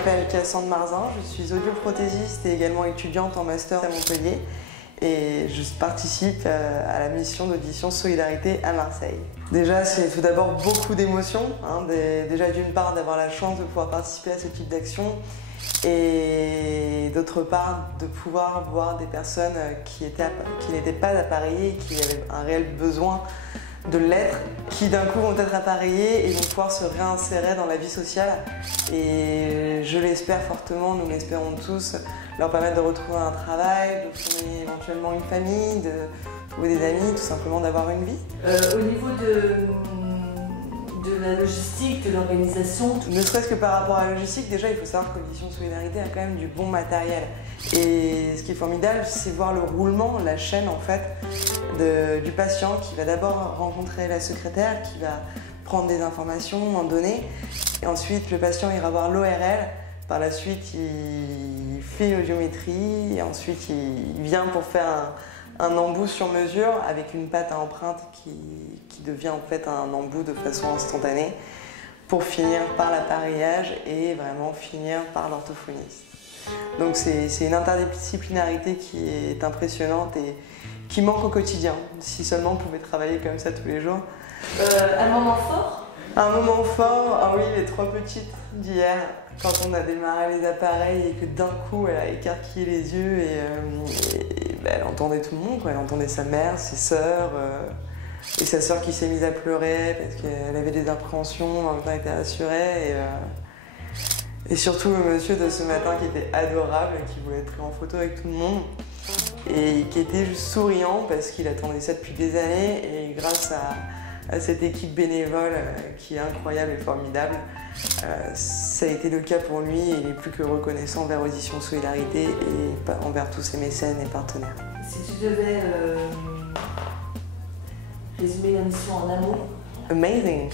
m'appelle Cassandre Marzin, je suis audioprothésiste et également étudiante en master à Montpellier et je participe à la mission d'audition Solidarité à Marseille. Déjà, c'est tout d'abord beaucoup d'émotions, déjà d'une part d'avoir la chance de pouvoir participer à ce type d'action et d'autre part de pouvoir voir des personnes qui n'étaient pas appareillées, qui avaient un réel besoin de l'être, qui d'un coup vont être appareillés et vont pouvoir se réinsérer dans la vie sociale et je l'espère fortement, nous l'espérons tous, leur permettre de retrouver un travail, de fonder éventuellement une famille, de trouver des amis, tout simplement d'avoir une vie. Au niveau de la logistique, de l'organisation. Ne serait-ce que par rapport à la logistique, déjà il faut savoir que l'audition Solidarité a quand même du bon matériel. Et ce qui est formidable, c'est voir le roulement, la chaîne en fait, du patient qui va d'abord rencontrer la secrétaire, qui va prendre des informations, en donner. Et ensuite le patient ira voir l'ORL. Par la suite, il fait l'audiométrie et ensuite il vient pour faire un embout sur mesure avec une pâte à empreinte qui devient en fait un embout de façon instantanée pour finir par l'appareillage et vraiment finir par l'orthophoniste. Donc c'est une interdisciplinarité qui est impressionnante et qui manque au quotidien. Si seulement on pouvait travailler comme ça tous les jours. Un moment fort? Un moment fort, ah oui, les 3 petites d'hier, quand on a démarré les appareils et que d'un coup elle a écarquillé les yeux et elle entendait tout le monde, quoi. Elle entendait sa mère, ses sœurs et sa sœur qui s'est mise à pleurer parce qu'elle avait des appréhensions, en même temps elle était rassurée et surtout le monsieur de ce matin qui était adorable, qui voulait être pris en photo avec tout le monde et qui était juste souriant parce qu'il attendait ça depuis des années et grâce à cette équipe bénévole qui est incroyable et formidable. Ça a été le cas pour lui et il est plus que reconnaissant envers Audition Solidarité et envers tous ses mécènes et partenaires. Si tu devais résumer la mission en un mot? Amazing!